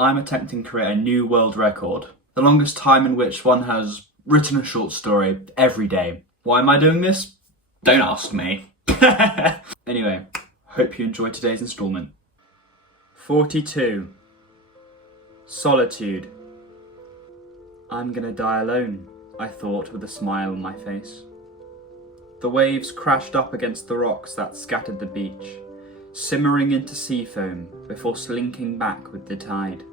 I'm attempting to create a new world record. The longest time in which one has written a short story every day. Why am I doing this? Don't ask me. Anyway, hope you enjoyed today's instalment. 42. Solitude. I'm gonna die alone, I thought with a smile on my face. The waves crashed up against the rocks that scattered the beach, simmering into sea foam before slinking back with the tide.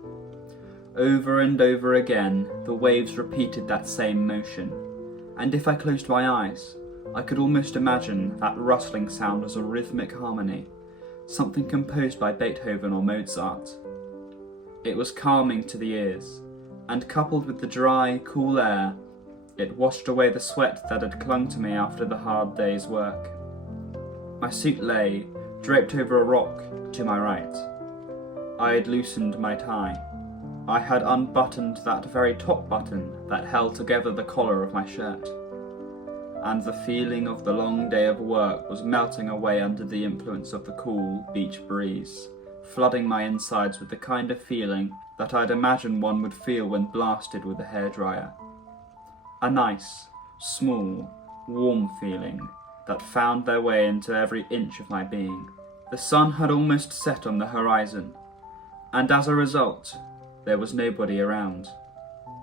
Over and over again, the waves repeated that same motion, and if I closed my eyes, I could almost imagine that rustling sound as a rhythmic harmony, something composed by Beethoven or Mozart. It was calming to the ears, and coupled with the dry, cool air, it washed away the sweat that had clung to me after the hard day's work. My suit lay, draped over a rock, to my right. I had loosened my tie. I had unbuttoned that very top button that held together the collar of my shirt. And the feeling of the long day of work was melting away under the influence of the cool beach breeze, flooding my insides with the kind of feeling that I'd imagine one would feel when blasted with a hairdryer. A nice, small, warm feeling that found their way into every inch of my being. The sun had almost set on the horizon, and as a result, there was nobody around.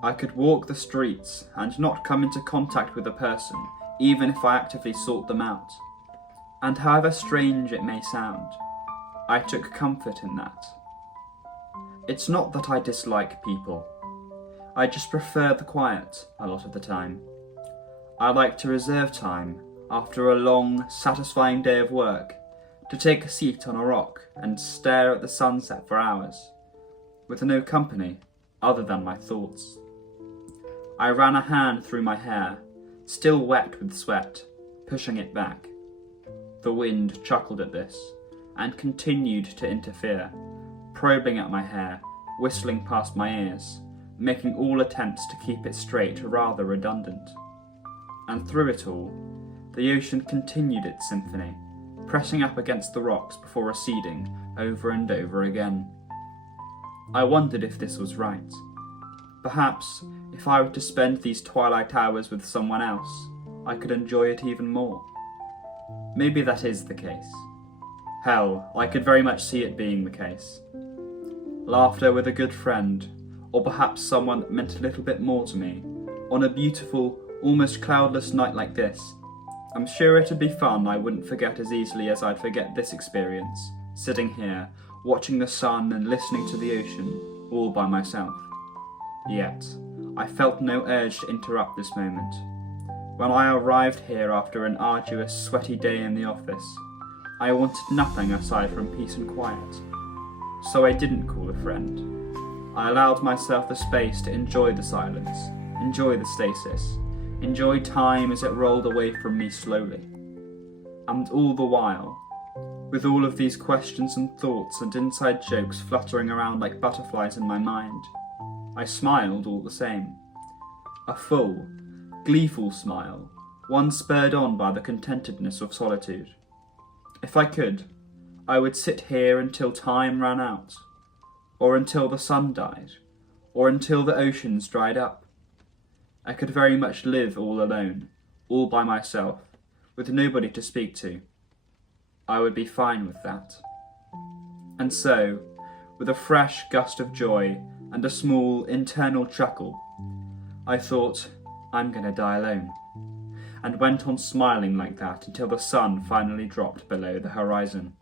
I could walk the streets and not come into contact with a person, even if I actively sought them out. And however strange it may sound, I took comfort in that. It's not that I dislike people. I just prefer the quiet a lot of the time. I like to reserve time, after a long, satisfying day of work, to take a seat on a rock and stare at the sunset for hours, with no company other than my thoughts. I ran a hand through my hair, still wet with sweat, pushing it back. The wind chuckled at this, and continued to interfere, probing at my hair, whistling past my ears, making all attempts to keep it straight rather redundant. And through it all, the ocean continued its symphony, pressing up against the rocks before receding over and over again. I wondered if this was right. Perhaps, if I were to spend these twilight hours with someone else, I could enjoy it even more. Maybe that is the case. Hell, I could very much see it being the case. Laughter with a good friend, or perhaps someone that meant a little bit more to me, on a beautiful, almost cloudless night like this. I'm sure it'd be fun I wouldn't forget as easily as I'd forget this experience, sitting here, watching the sun and listening to the ocean, all by myself. Yet, I felt no urge to interrupt this moment. When I arrived here after an arduous, sweaty day in the office, I wanted nothing aside from peace and quiet. So I didn't call a friend. I allowed myself the space to enjoy the silence, enjoy the stasis, enjoy time as it rolled away from me slowly. And all the while, with all of these questions and thoughts and inside jokes fluttering around like butterflies in my mind, I smiled all the same. A full, gleeful smile, one spurred on by the contentedness of solitude. If I could, I would sit here until time ran out, or until the sun died, or until the oceans dried up. I could very much live all alone, all by myself, with nobody to speak to. I would be fine with that. And so, with a fresh gust of joy and a small internal chuckle, I thought, I'm gonna die alone, and went on smiling like that until the sun finally dropped below the horizon.